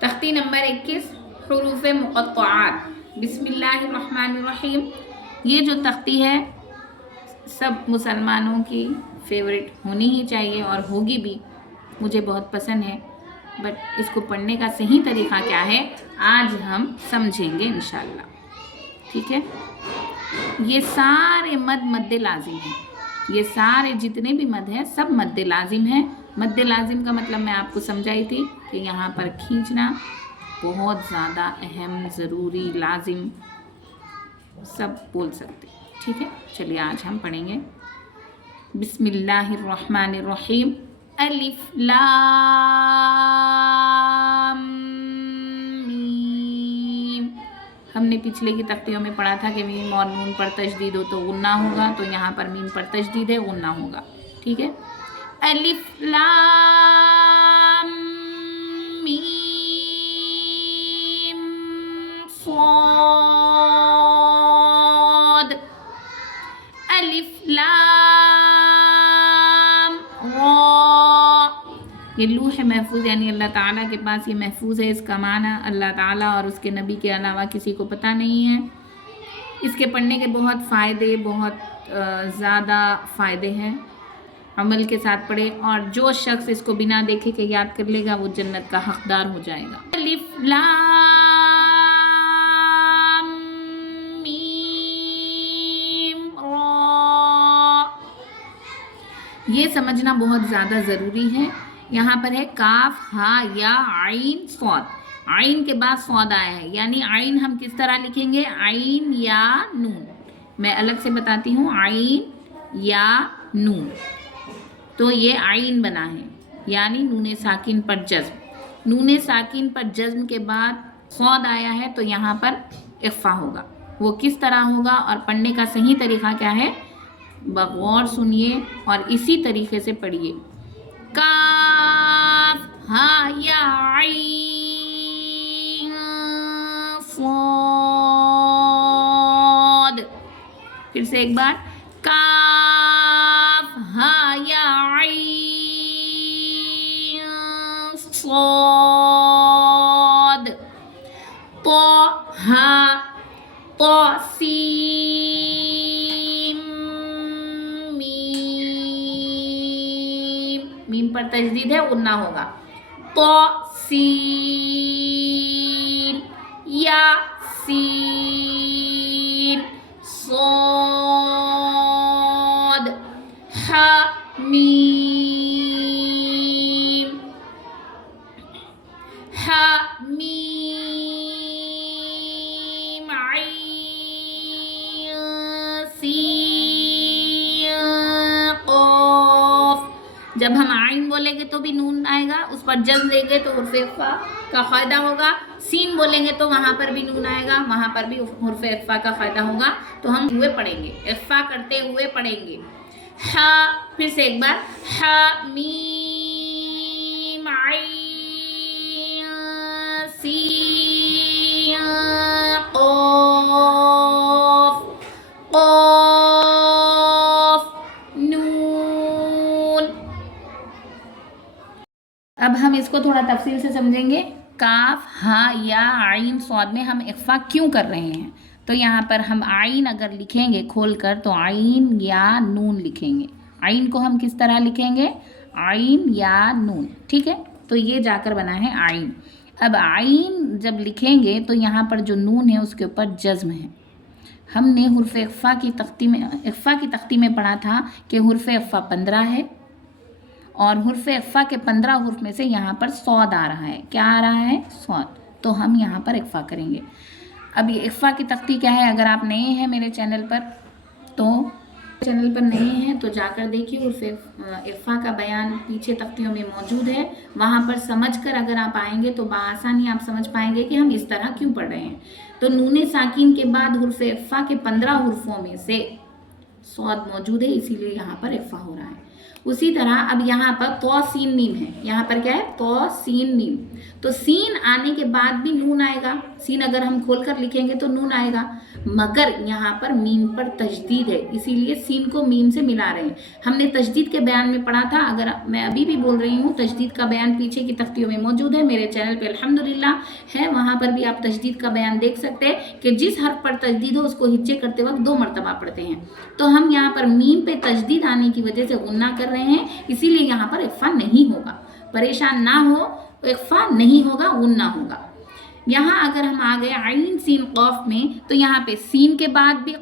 तख्ती नंबर 21 हरूफ मुक़त्तआत। बिस्मिल्लाहिर्रहमानिर्रहीम। ये जो तख्ती है सब मुसलमानों की फेवरेट होनी ही चाहिए और होगी भी, मुझे बहुत पसंद है। बट इसको पढ़ने का सही तरीक़ा क्या है आज हम समझेंगे इंशाअल्लाह। ठीक है, ये सारे मद मद्दे लाजिम हैं। ये सारे जितने भी मद हैं सब मद्दे लाजिम हैं। मद्दे लाजिम का मतलब मैं आपको समझाई थी कि यहाँ पर खींचना बहुत ज़्यादा अहम, ज़रूरी, लाजिम, सब बोल सकते। ठीक है, चलिए आज हम पढ़ेंगे। बिस्मिल्लाहिर्रहमानिर्रहीम। अलिफ लाम मीम। हमने पिछले की तख्तियों में पढ़ा था कि मीम और नून पर तशदीद हो तो गुन्ना होगा, तो यहाँ पर मीम पर तशदीद है, गुन्ना होगा। ठीक है, अलिफ लाम मीम सॉद। अलिफ लाम रा। ये लूह महफूज यानी अल्लाह ताला के पास ये महफूज है। इसका माना अल्लाह ताला और उसके नबी के अलावा किसी को पता नहीं है। इसके पढ़ने के बहुत फ़ायदे, बहुत ज़्यादा फ़ायदे हैं। अमल के साथ पढ़े और जो शख्स इसको बिना देखे के याद कर लेगा वो जन्नत का हकदार हो जाएगा। अलिफ लाम मीम रा, ये समझना बहुत ज़्यादा ज़रूरी है। यहाँ पर है काफ हा या आइन सौद। आइन के बाद सौद आया है, यानी आइन हम किस तरह लिखेंगे, आइन या नून। मैं अलग से बताती हूँ, आइन या नून। तो ये आइन बना है, यानी नूने साकिन पर जज्म। नूने साकिन पर जज्म के बाद सौद आया है तो यहाँ पर इख्फा होगा। वो किस तरह होगा और पढ़ने का सही तरीक़ा क्या है बगौर सुनिए और इसी तरीके से पढ़िए। काफ हा या आइन सौद। फिर से एक बार, काफ हा या आइन सौद। तो हा तो सीम मीम। मीम पर तजदीद है, उन्ना होगा। तो सीन या सीन सौद। हा मीम हा मीम आइन सीन क़ाफ। जब हम आइन बोलेंगे तो भी नून आएगा, उस पर जज़्म देंगे तो हुर्फ़ इख्फ़ा का फ़ायदा होगा। सीन बोलेंगे तो वहाँ पर भी नून आएगा, वहाँ पर भी हुर्फ़ इख्फ़ा का फ़ायदा होगा। तो हम हुए पढ़ेंगे, इख्फ़ा करते हुए पढ़ेंगे। हा, फिर से एक बार, हा मीम आइन सीन क़ाफ क़ाफ नून। अब हम इसको थोड़ा तफसील से समझेंगे। काफ हा या आइन सौद में हम इख्फा क्यों कर रहे हैं। तो यहाँ पर हम आइन अगर लिखेंगे खोलकर तो आइन या नून लिखेंगे। आइन को हम किस तरह लिखेंगे, आइन या नून। ठीक है, तो ये जाकर बना है आइन। अब आइन जब लिखेंगे तो यहाँ पर जो नून है उसके ऊपर जज्म है। हमने हुर्फ़ इख्फ़ा की तख्ती में पढ़ा था कि हुर्फ़ इख्फ़ा 15 है और हुर्फ़ इख्फ़ा के 15 हुर्फ में से यहाँ पर सौद आ रहा है। क्या आ रहा है, सौद। तो हम यहाँ पर इख्फ़ा करेंगे। अब ये इख्फ़ा की तख्ती क्या है, अगर आप नए हैं मेरे चैनल पर तो जाकर देखिए। हुर्फ़ इख्फ़ा का बयान पीछे तख्तियों में मौजूद है, वहाँ पर समझकर अगर आप आएंगे तो बआसानी आप समझ पाएंगे कि हम इस तरह क्यों पढ़ रहे हैं। तो नूने साकिन के बाद हुर्फ़ इख्फ़ा के 15 हुर्फ़ों में से सौद मौजूद है, इसीलिए यहाँ पर इख्फ़ा हो रहा है। उसी तरह अब यहाँ पर तो सीन मीम है, यहाँ पर क्या है तो सीन मीम, तो सीन आने के बाद भी नून आएगा, सीन अगर हम खोल कर लिखेंगे तो नून आएगा, मगर यहाँ पर मीम पर तजदीद है इसीलिए सीन को मीम से मिला रहे हैं। हमने तजदीद के बयान में पढ़ा था, अगर मैं अभी भी बोल रही हूँ तजदीद का बयान पीछे की तख्तियों में मौजूद है, मेरे चैनल पे अल्हम्दुलिल्लाह है, वहाँ पर भी आप तजदीद का बयान देख सकते हैं कि जिस हर्फ पर तजदीद हो उसको हिज्जे करते वक्त 2 मरतबा पढ़ते हैं। तो हम यहाँ पर मीम पे तजदीद आने की वजह से गुन्ना कर रहे हैं, इसीलिए यहाँ पर इख्फा नहीं होगा, परेशान ना हो, इख्फा नहीं होगा, गुन्ना होगा। यहाँ अगर हम आ गए आइन सीन कौफ में, तो यहाँ पे सीन के बाद भी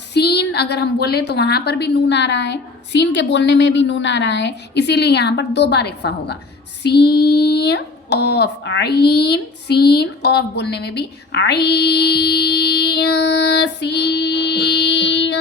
सीन अगर हम बोले तो वहाँ पर भी नून आ रहा है, सीन के बोलने में भी नून आ रहा है, इसीलिए यहाँ पर 2 बार इख्फा होगा, सीन कौफ आइन, सीन कौफ बोलने में भी आइन सीन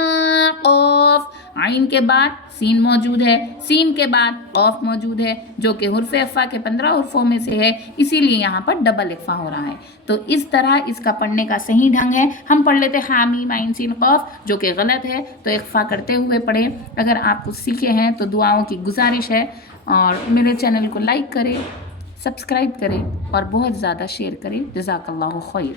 कौफ, आइन के बाद सीन मौजूद है, सीन के बाद कौफ मौजूद है जो कि हुर्फ इख्फा के 15 हुर्फों में से है, इसीलिए यहाँ पर डबल इख्फा हो रहा है। तो इस तरह इसका पढ़ने का सही ढंग है। हम पढ़ लेते हा मीम आइन सीन कौफ, जो कि गलत है, तो इख्फा करते हुए पढ़ें। अगर आप कुछ सीखे हैं तो दुआओं की गुजारिश है, और मेरे चैनल को लाइक करें, सब्सक्राइब करें और बहुत ज़्यादा शेयर करें। जज़ाकल्लाहु खैर।